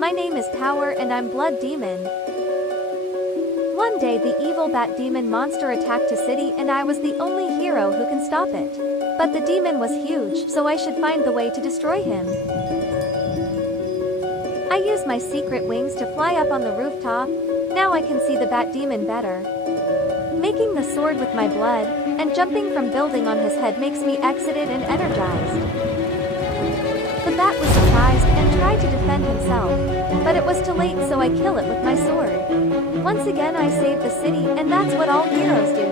My name is Power and I'm Blood Demon. One day the evil bat demon monster attacked a city and I was the only hero who can stop it. But the demon was huge, so I should find the way to destroy him. I used my secret wings to fly up on the rooftop. Now I can see the bat demon better. Making the sword with my blood, and jumping from building on his head makes me excited and energized. The bat was surprised and tried to defend himself, but it was too late, so I kill it with my sword. Once again I save the city, and that's what all heroes do.